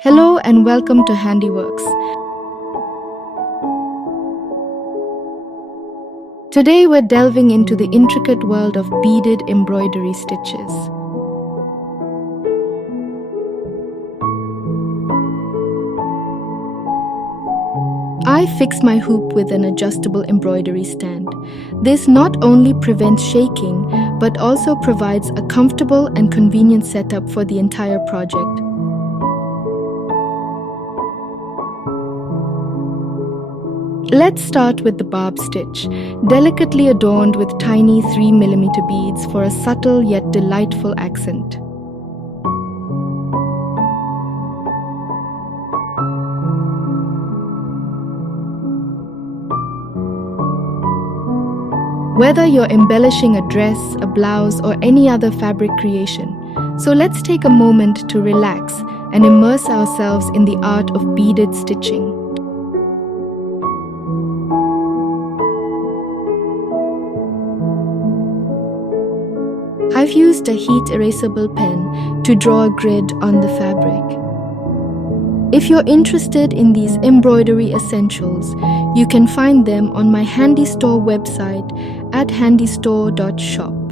Hello and welcome to HandiWorks. Today we're delving into the intricate world of beaded embroidery stitches. I fix my hoop with an adjustable embroidery stand. This not only prevents shaking, but also provides a comfortable and convenient setup for the entire project. Let's start with the Barb Stitch, delicately adorned with tiny 3mm beads for a subtle yet delightful accent. Whether you're embellishing a dress, a blouse, or any other fabric creation, so let's take a moment to relax and immerse ourselves in the art of beaded stitching. I've used a heat erasable pen to draw a grid on the fabric. If you're interested in these embroidery essentials, you can find them on my Handy Store website at handystore.shop.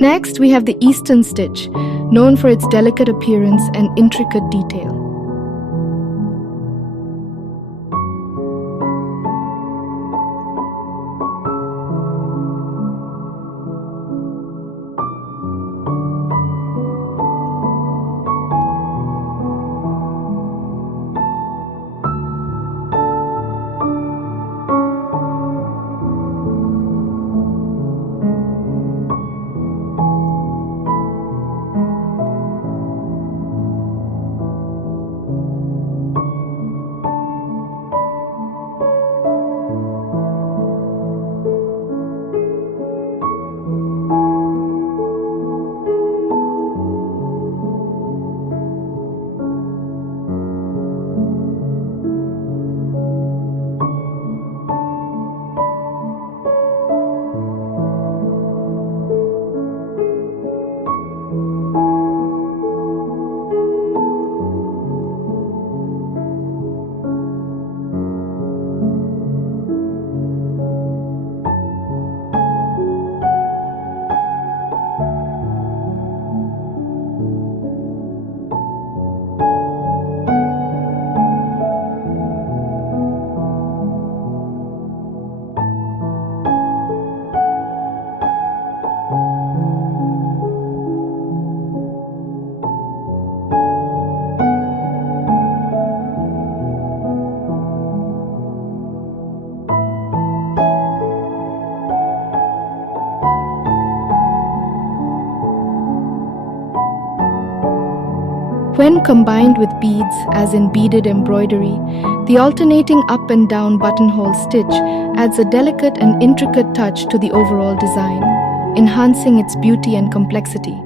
Next, we have the Eastern stitch, known for its delicate appearance and intricate detail. When combined with beads, as in beaded embroidery, the alternating up and down buttonhole stitch adds a delicate and intricate touch to the overall design, enhancing its beauty and complexity.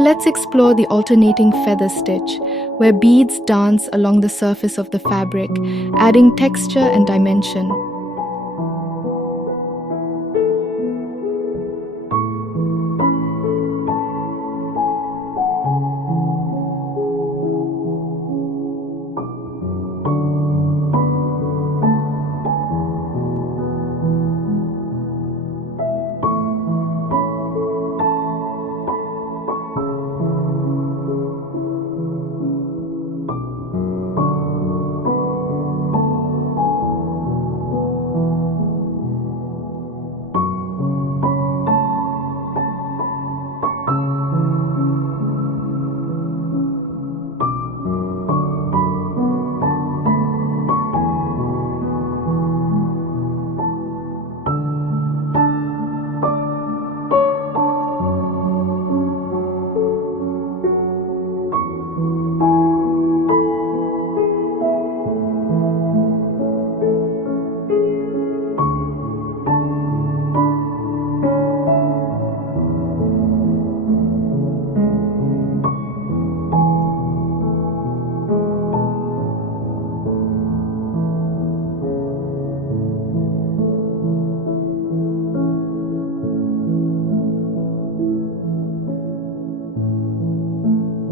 let's explore the alternating feather stitch, where beads dance along the surface of the fabric, adding texture and dimension.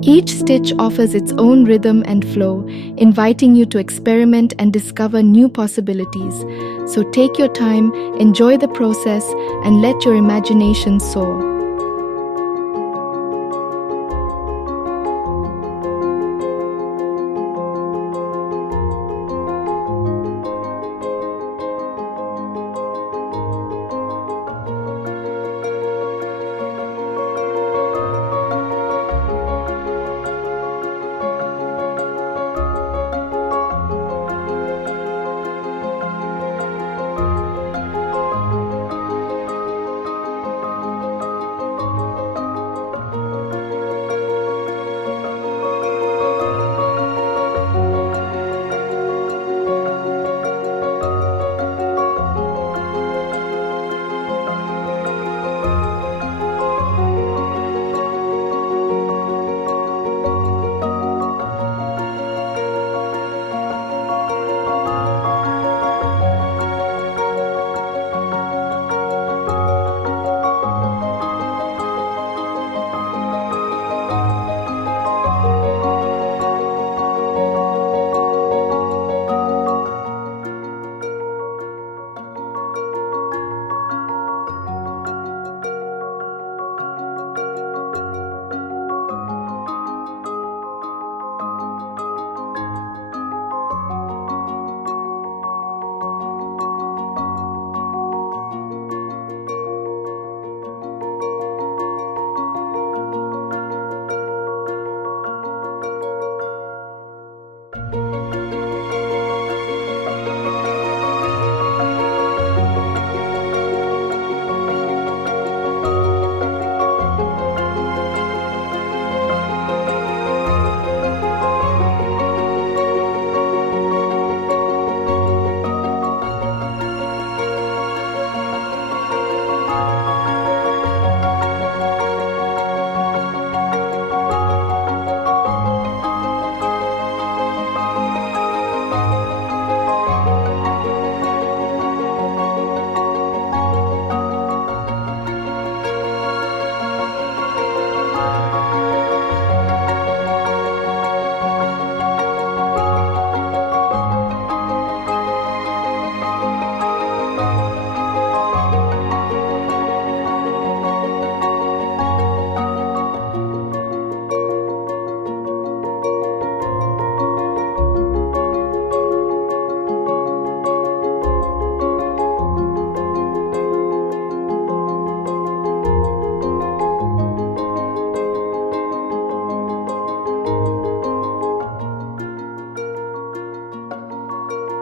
Each stitch offers its own rhythm and flow, inviting you to experiment and discover new possibilities. So take your time, enjoy the process, and let your imagination soar.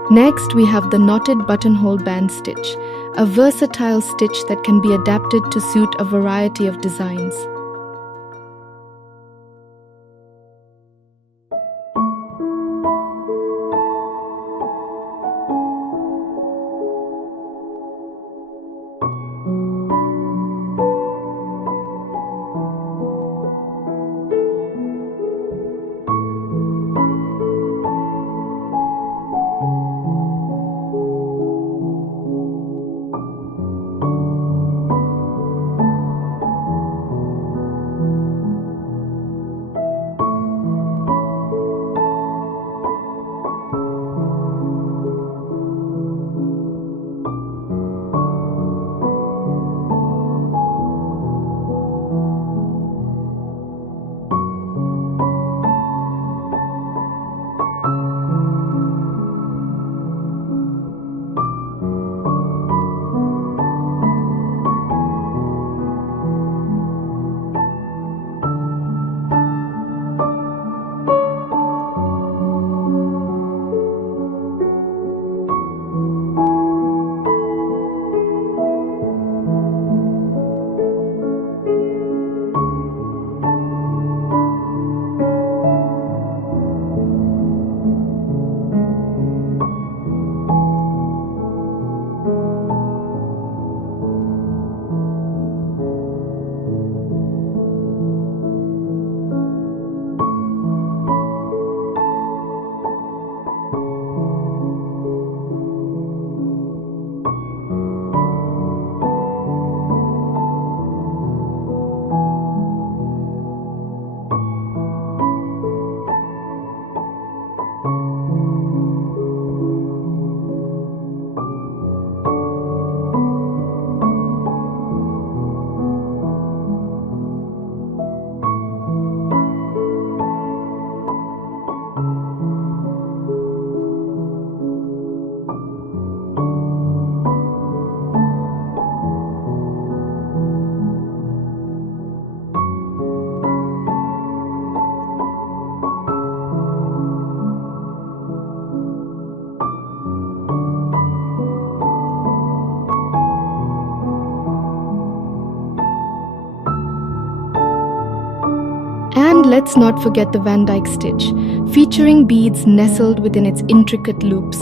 Next, we have the knotted buttonhole band stitch, a versatile stitch that can be adapted to suit a variety of designs. And let's not forget the Vandyke stitch, featuring beads nestled within its intricate loops.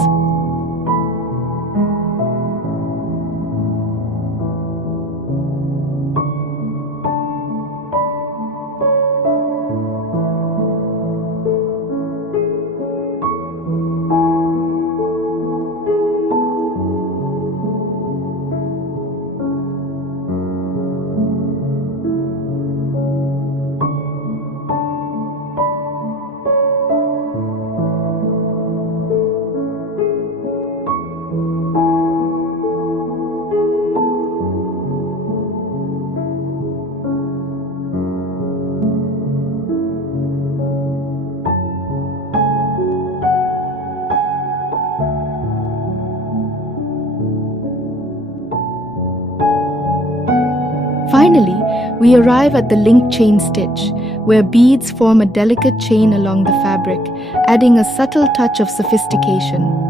Finally, we arrive at the link chain stitch, where beads form a delicate chain along the fabric, adding a subtle touch of sophistication.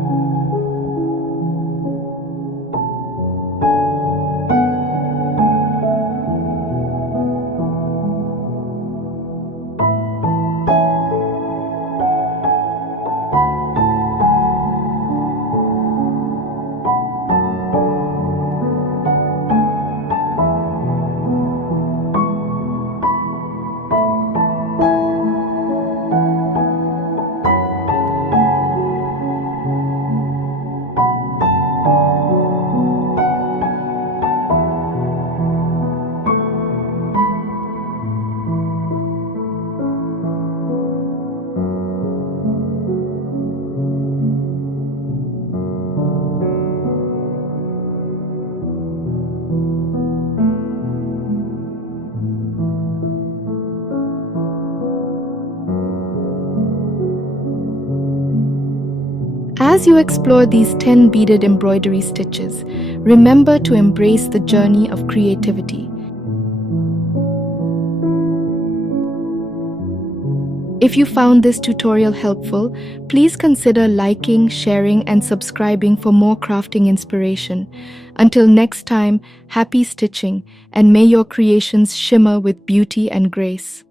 As you explore these 10 beaded embroidery stitches, remember to embrace the journey of creativity. If you found this tutorial helpful, please consider liking, sharing, and subscribing for more crafting inspiration. Until next time, happy stitching, and may your creations shimmer with beauty and grace.